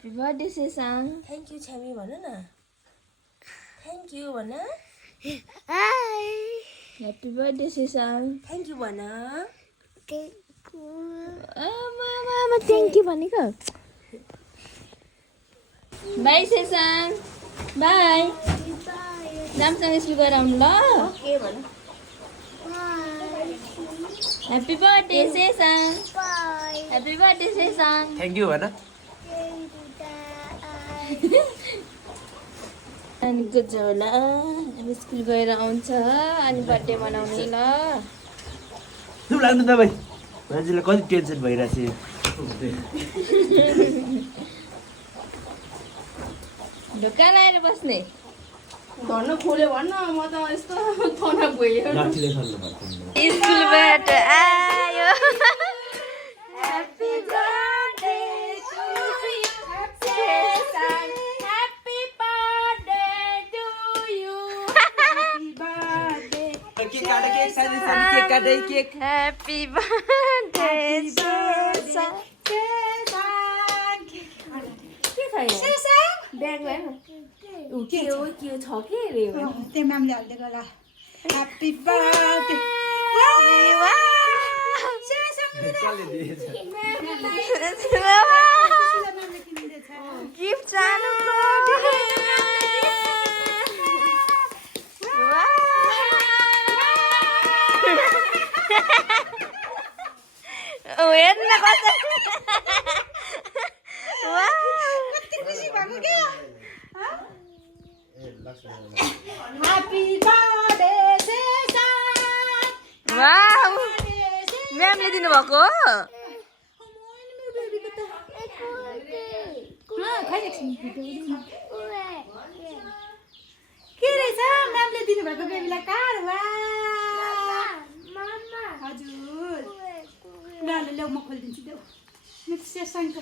Happy birthday, Sesang. Thank you छ्यामी भन न थ्याङ्क यू भन Hi. Happy birthday, Sesang. Thank you भन Mama, thank you भनेको. Bye, Sesang. Bye. राम्रोसँग स्कुल गएर आउनु ल. के भन Happy birthday, Sesang. Bye. Happy birthday, Sesang. Thank you भन अनिको झोला अब स्कुल गएर आउँछ अनि बर्थडे मनाउने ल. चुप लाग्नु त भाइ मान्छेलाई कति टेन्सन भइरहेको ढोका लाएर बस्ने. भन्न खोल्यो भन्न म त यस्तो थना गयो लट्ठीले खेल्नु पर्छ स्कुलबाट आयो. Happy birthday to you, Sesang. Happy birthday to you. Happy birthday cake काट केक सानो सानो केक काटे केक Happy birthday, Sesang. के छ यहाँ ब्याग भएन के हो छ के अरे त्यो म्यामले हालिदिएको होला ह्याप्पी बर्थडे कसले दिएछ गिफ्ट सानो. हेर्न कस्तो. ह्याप्पी बर्थडे वाउ म्यामले दिनुभएको हो. के रहेछ म्यामले दिनुभएको बेबीलाई कार्ड वा हजुर ल ल ल्याउ म खोलिदिन्छु देऊ मेरो सेसाङको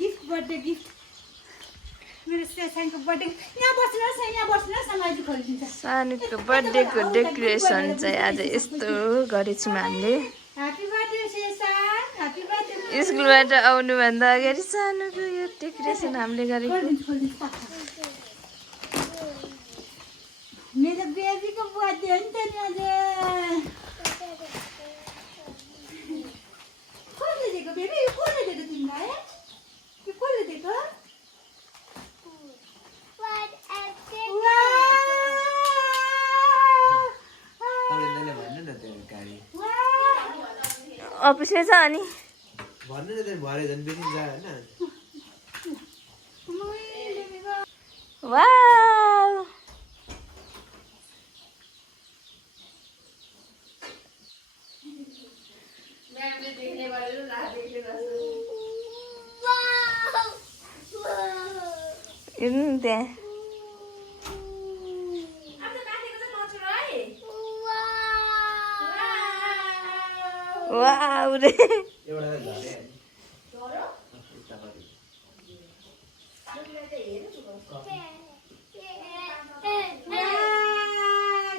गिफ्ट बर्थडे गिफ्ट मेरो सेसाङको बर्थडे यहाँ बस्नुहोस् यहाँ बस्नुहोस् न मैले खोलिदिन्छ सानोको बर्थडेको डेकोरेसन चाहिँ आज यस्तो गरेछौँ हामीले. ह्याप्पी बर्थडे सेसाङ ह्याप्पी बर्थडे स्कुलबाट आउनुभन्दा अगाडि सानोको यो डेकोरेसन हामीले गरेको. खोलिदिन्छु मेरो बेबीको बर्थडे हो नि त नि आज कसले दिएको बेबी यो कसले दिएको तिमीलाई यो कसले दिएको कसले भन्नु न त्यो गाडी अफिसमै छ अनि भन्नु न त्यो भरे झन् बेसी जा होइन वाउ हेर्नु नि त्यहाँ. वाउ रे एउटा झरे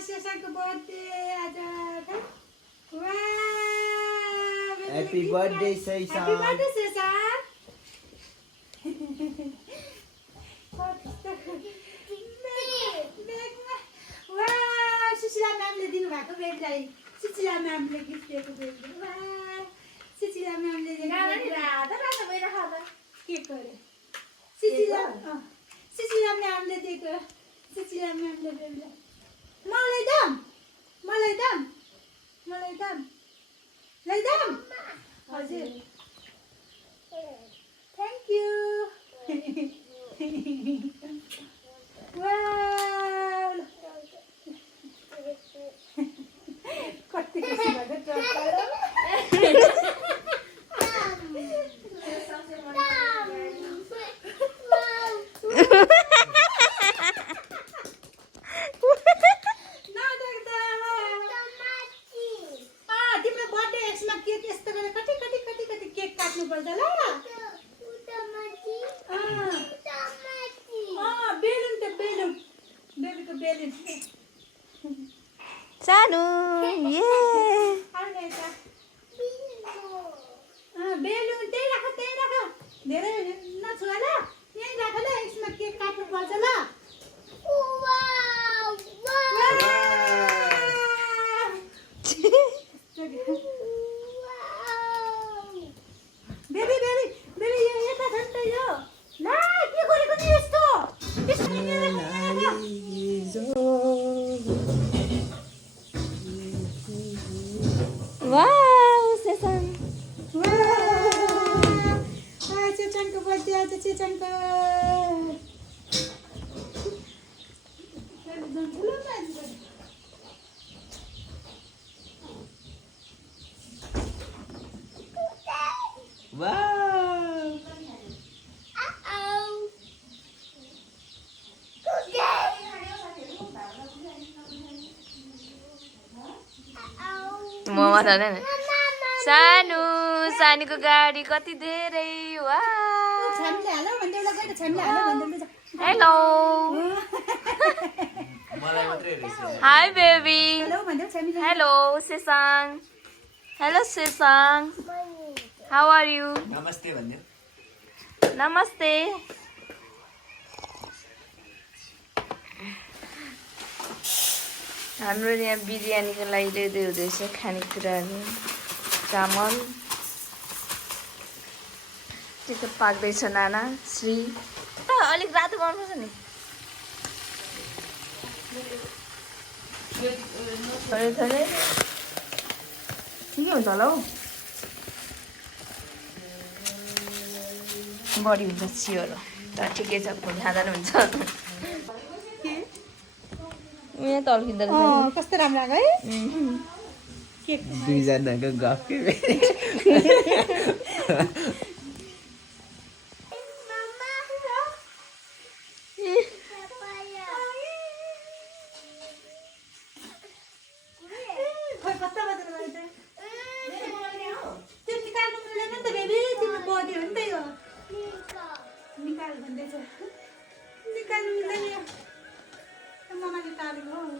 सेसाङको बर्थडे आज ह्याप्पी बर्थडे ह्याप्पी सैसा बर्थडे सेसाङ सुशीला म्यामले दिनुभएको बेबीलाई सुशीला म्यामले गिफ्ट दिएको बेबीलाई सुशीला म्यामले के गरे सुशीला म्यामले दिएको सुशीला म्यामले बेबीलाई मलाई दाम लैदाम हजुर थ्याङ्क यू कति खुसी भएको तिम्रो बर्थडे एक्समा केक यस्तो गरेर कति केक काट्नुपर्छ ल बेलुन त बेलुन बेबीको बेलुन सानो ये बेलुन त्यही राख धेरै नछुवा ल सेसाङको Wow! मोमो छ नि सानो सानीको गाडी कति धेरै वा छामले हालो भन्दै ल गएर छामले हालो भन्दै ल हेलो मलाई मात्रै रहेछ हाई बेबी हेलो भन्दै छामले hello Sesang hello Sesang how are you नमस्ते भन्दियो नमस्ते हाम्रो यहाँ बिरयानीको लागि रेडी हुँदैछ खानेकुराहरू चामल चिकन पाक्दैछ नाना श्री अलिक रातो गर्नुपर्छ नि थोरै थोरै ठिकै हुन्छ होला हौ बढी हुन्छ चियोहरू तर ठिकै छ भोलि खाँदा नि हुन्छ यहाँ तल्किँदो रहेछ कस्तो राम्रो लाग्यो है दुईजनाको गफ के खोइ कस्तो बदल भयो त त्यो निकाल्नु मिलेन नि त बेबी तिम्रो बडी हो नि त यो निकाल भन्दैछ निकाल्नु मिल्दैन यो ममाले टालेको हो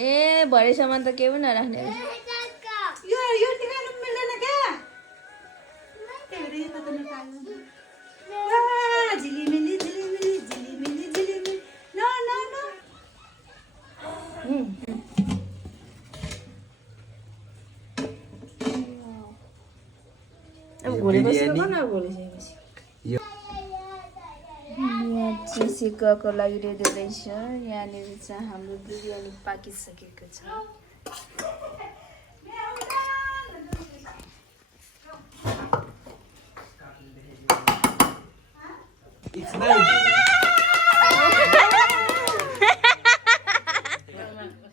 ए भरेसम्म त केही पनि नराख्ने यो निकाल्नु मिल्दैन क्या त्यही भएर यो त निकाल्नु झिलिमिली झिलिमिली झिलिमिली झिलिमिली न न न अब घोलेपछि गर्न घोलिसकेपछि यहाँ चिसिकाको लागि रेडी रहेछ यहाँनिर चाहिँ हाम्रो बिरयानी पाकिसकेको छ It's my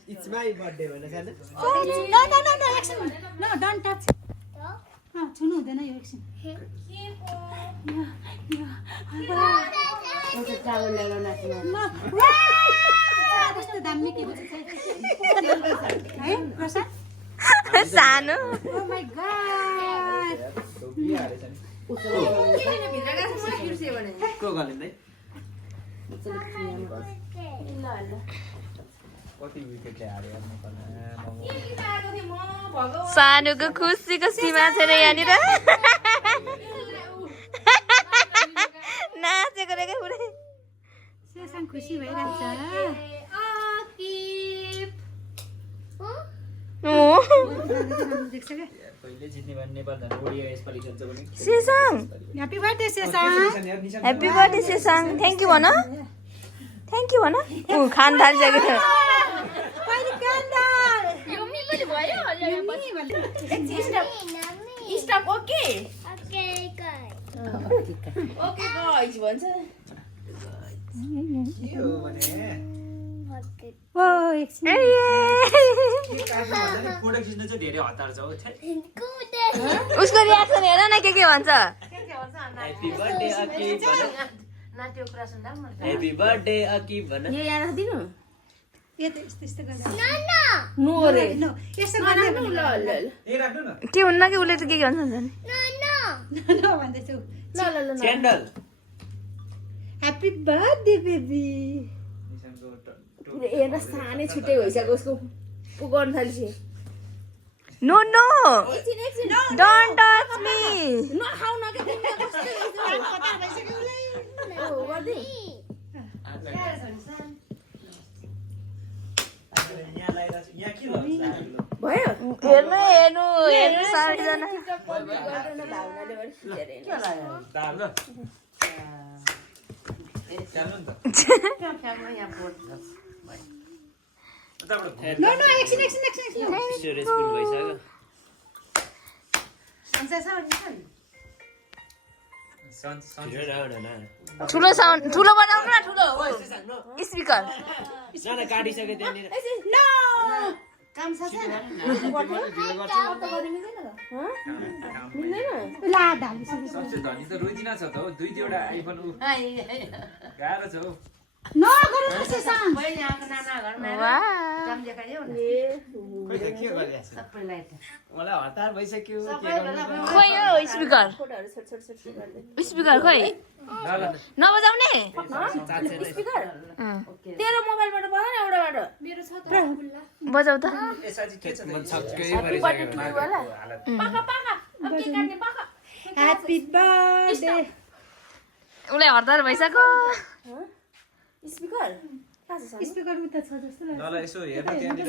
It's my birthday भन्न सानो No, no, no, no, एकछिन No, don't touch. छुनु हुँदैन यो एकछिन कस्तो दामी के भन्छ है प्रसाद सानो ओ माय गॉड को गलिँदै कति विकेटले हार्यो सानोको खुसीको सीमा छैन यहाँनिर नाचेको रहेको पुरै सेसन खुसी भइरहेछ देख्छ क्या पहिले जित्ने भने नेपाल झन् ओडिया यसपालि खेल्छ भने Sesang happy birthday Sesang happy birthday Sesang thank you भन थ्याङ्क यू भन ऊ खान थालिसक्यो स्टप ओके ओके गाइस भन्छ ओ एकछिन फोटो खिच्न चाहिँ धेरै हतार छ उसको रियाक्सन हेर न के भन्छ ह्यापी बर्थडे अकी भन ह्यापी बर्थडे अकी भन यो यहाँ राखिदिनु यो त यस्तो यस्तो गर्दा नो रे नो यसो गर्दै के हुन्न कि उसले त के भन्छ न भन्दैछु क्यान्डल ह्यापी बर्थडे बेबी हेर्न सानै छुट्टै भइसक्यो उसको पुगाउनु थालिसक्यो no no don't touch me नखाउ न के भयो हेर्नु हेर्नु हेर्नु सारीजना नो नो एकछिन एकछिन एकछिन स्टोरेज फुल भइसक्यो ठुलो साउन्ड ठुलो बनाउनु न ठुलो स्पिकर काटिसके त्यहाँनिर ला ढालिसकेँ सबसे धनी त रोजिना छ त हो 2-2वटा आइफोन गाह्रो छ हौ नगरौँ न सेसाङ मलाई हतार भइसक्यो खोइ हो स्पिकर स्पिकर खोइ नबजाउने स्पिकर तेरो मोबाइलबाट बजाऊ न एउटाबाट मेरो छ त बजाउ त पाका पाका अब के काट्ने पाका ह्यापी बर्थडे उसलाई हतार भइसक्यो स्पिकर स्पिकर उता छ जस्तो लाग्छ ल यसो हेर्नु त्यहाँनिर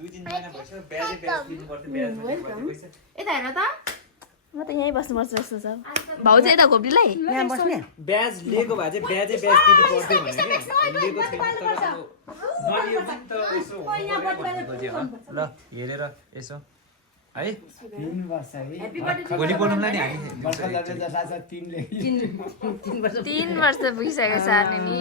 2-3 महिना भइसक्यो ब्याज दिनु पर्थ्यो ब्याज पैसा यता हेर त म त यहीँ बस्नुपर्छ जस्तो छ भाउ चाहिँ यता घोप्टीलाई ब्याज लिएको भए चाहिँ ब्याजै ब्याज दिनु पर्थ्यो भने लिएको छैन तर अब नलियो पनि त यसो ल हेरेर यसो है भोलि बनाउँला नि हामी 3 वर्ष पुगिसक्यो सानो नि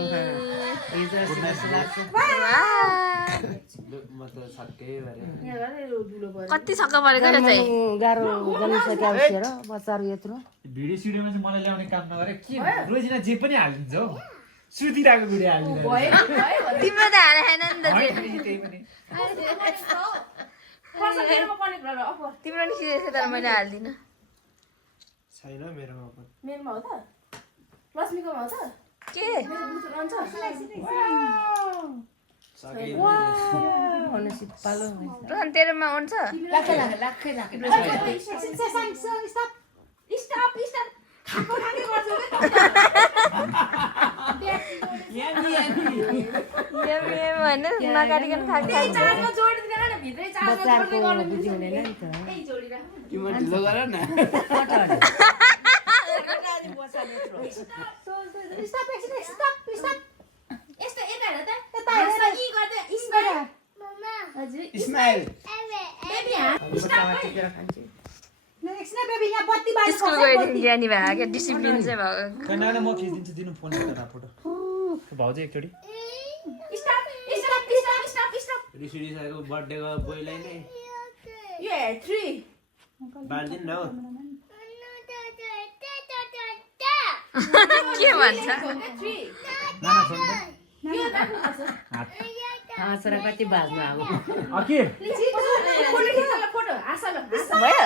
कति छक्क परेको रहेछ चाहिँ भिडियो सिडियोमा चाहिँ मलाई ल्याउने काम नगरे के रोजिना जे पनि हालिदिन्छ हौ सुतिरहेको भिडियो हालिदिन्छ तिम्रो त हाले छैन नि त जे त्यही पनि तिम्रो नि खिचेको तर मैले हाल्दिनँ छैन मेरोमा पनि मेरोमा हो त लक्ष्मीकोमा हो त के रोहन तेरोमा आउँछ सेसाङ स्टप स्टप स्टप खाको खाके गर्छु होइन नकाटिकन खाएको चार्जमा जोडिदिँदैन न भित्रै चार्जमा जोड्दै गर्नु बुझ्नुहुँदैन नि त ए जोडिरा तिम्रो ढिलो गर न स्टप यस्तो यता हेर त यता हेर त। यी गर्दै स्माइल हजुर स्माइल बेबी हाँ स्टप नेक्स्ट न बेबी यहाँ बत्ती बाल्नु स्कुल गएदेखि ज्ञानी भयो क्या डिसिप्लिन चाहिँ भयो कनाडा म खिचिदिन्छु दिनु फोन गरेर फोटो भाउ चाहिँ एकचोटि stop stop stop stop stop रिसिडिसको बर्थडेको बोइलाई नै यो हेर 3 बाल्दिन न हो के भन्छ 3 नाना छोड्नु त यो राख्नुपर्छ कति बाज्नु अब के फोटो हासल भयो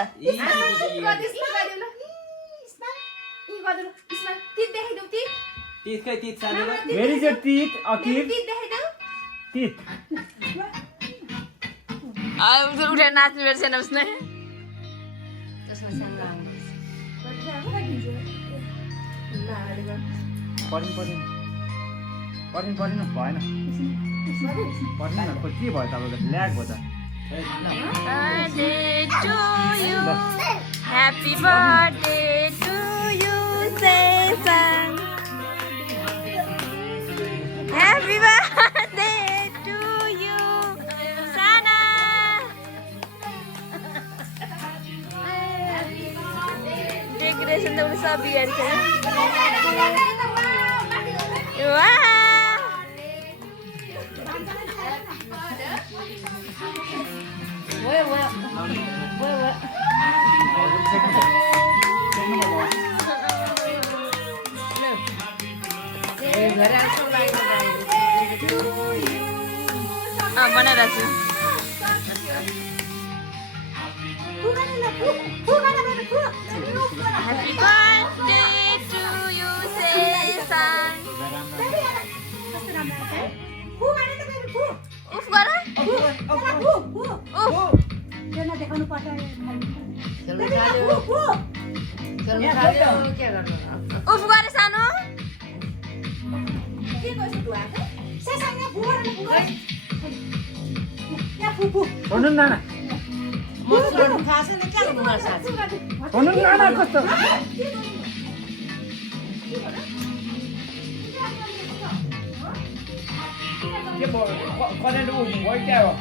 तितकै तित सानो भेरी इज टिथ अकिर टिथ उठेर नाच्नु बेर छैन उसले परिन भएन पर्दैन न खोइ के भयो तपाईँलाई ल्याग भयो त Birthday to you. Happy birthday to you, Sesang. Happy birthday to you, Sana. Decoration त उनी सब बिगाड्छ वाह बनाइरहेको छु Happy birthday to you, Sesang. उफ गर देखाउनु पर्छ उफ गर सानो भन्नु नाना भन्नु नाना कस्तो के करेन्ट भयो क्या हो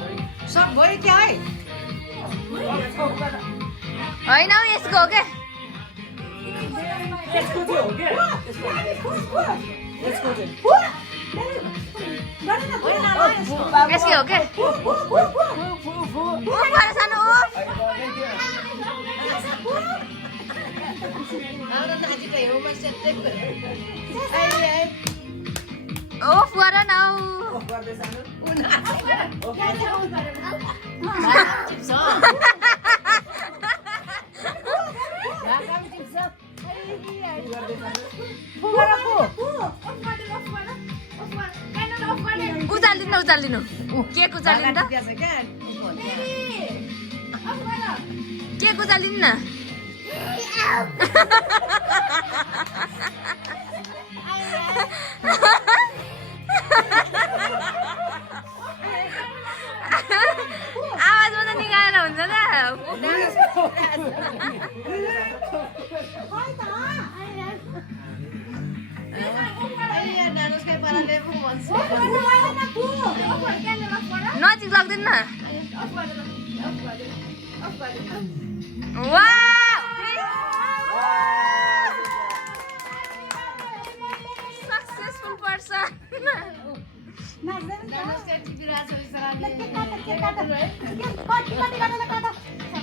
सब भयो क्या है होइन हौ यसको हो क्या यसको थियो हो क्या यसको चाहिँ यसकै हो क्या सानो ओ फुवारा न उचालिदिनु उचालिदिनु केक उचालिदिनु त केक उचालिदिनु न आवाज मात्रै निकालेर हुन्छ त नजिक लाग्दैन न सक्सेसफुल पर्सन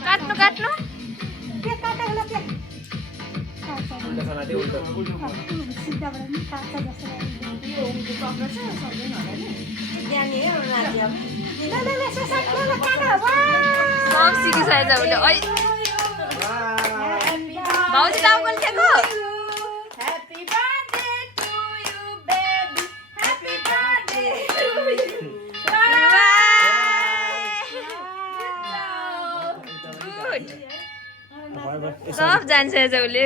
काट्नु काट्नु सब सिकिसकेछ उसले भाउजू टाउको लेखेको सब जान्छ उसले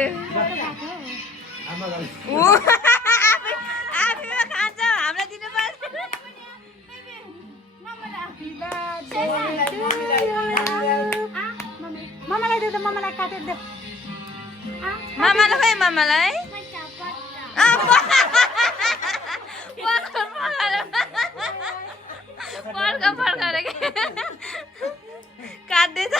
आफैमा खान्छ हामीलाई दिनु पर्छ मामालाई देऊ त मामालाई काटेर देऊ मामालाई खै मामालाई पर्ख काट्दैछ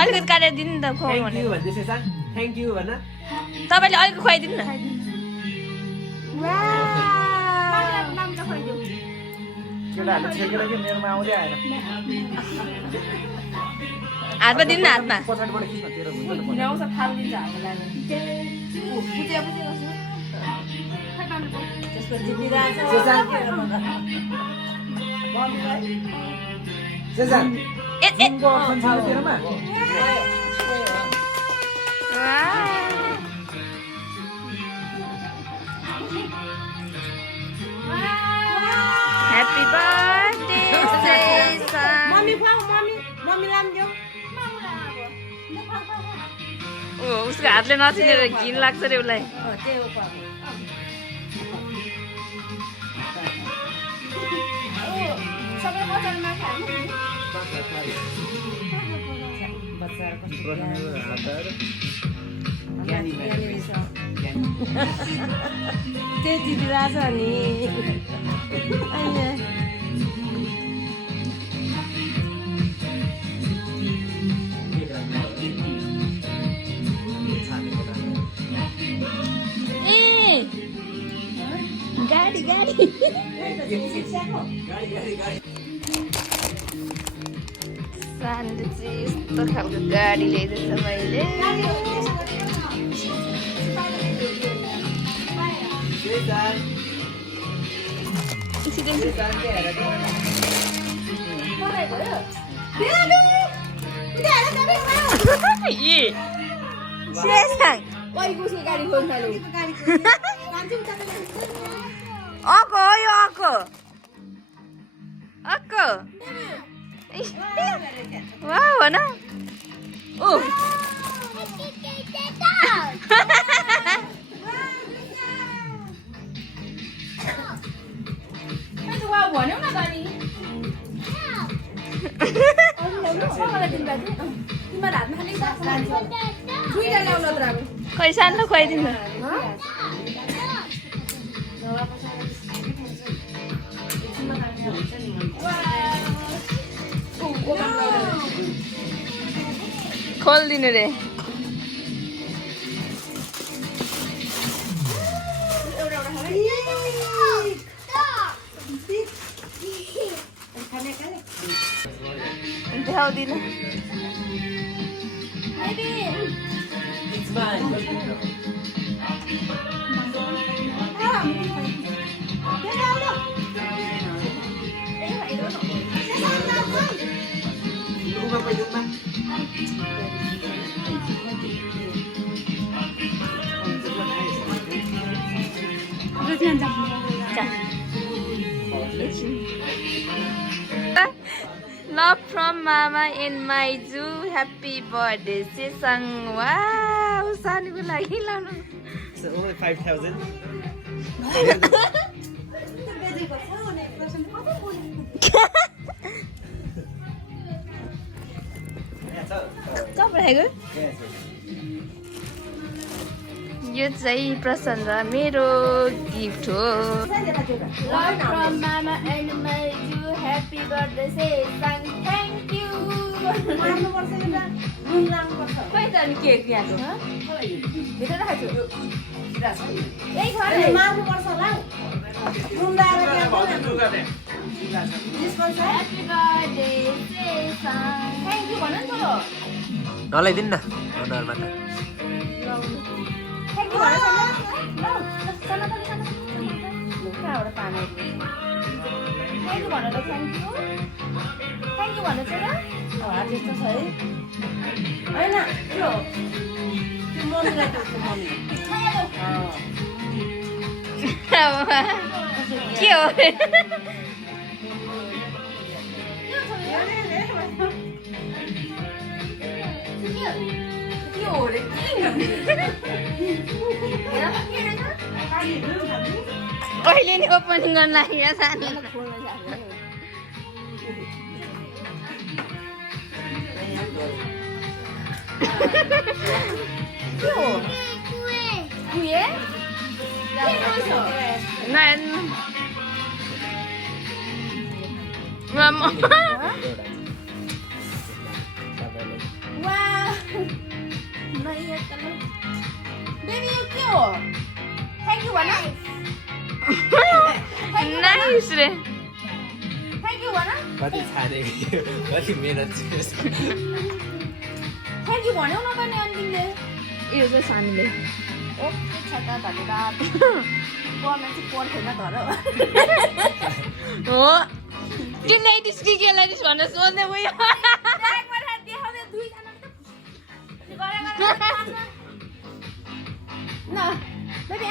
अलिकति काटेर दिनु नि त खुवाउनु भने थ्याङ्क यू भन्न तपाईँले अलिक खुवाइदिनु न केटाहरूले छेकेर कि मेरोमा आउँदै आएन हातमा दिनु न हातमा पछाडिबाट खिच्न तेरो हुन्छ तेरोमा Happy birthday, Jason. Mummy mummy लाम देऊ उसको हातले नछिनेर घिन लाग्छ रे उसलाई त्यो जितिरहेछ नि गाडी गाडी सानो चाहिँ यस्तो खालको गाडी ल्याइदिएछ मैले अको यो अको अको वा भन ओ भन्यो न त नि खै सानो खुवाइदिनु खोलिदिनु रे देखाउँदिन Love from Mama and my zoo. Happy birthday, Sesang. Wow, सानोको लागि लानु. It's only 5,000. कहाँ पठाएको यो चाहिँ प्रसन्न मेरो गिफ्ट हो Love from Mama and my zoo. Happy birthday, Sesang. Thank you. खै त अनि केक ल्याएको भित्र राखेको छु यही घर मार्नुपर्छ होला रुम ल्याएर Happy birthday, Sesang. Thank you भन नि त नलाइदिनु न अनुहारमा त Thank you भन कहाँबाट पानी Thank you भन त thank you Thank you भन चाहिँ त्यस्तो छ है होइन त्यो मम्मीलाई त मम्मी के हो के हो रे अहिले नि ओपनिङ गर्न लागेको सानो कुहे Mama. Wow. Baby, you cute. Thank you, Wana. Nice. Thank you, Wana. कति छाने कति मेहनत Thank you, Wana. Una bani andile. Iyo sa sanile. Oh, chata धन्यवाद. Pona चाहिँ पर्दैन धर. हो. के लेडिस कि के लेडिस भनेर सोध्दै गयो. एकबाट देखाउँदै दुई जना त गरे गरे. न, बेबी आ.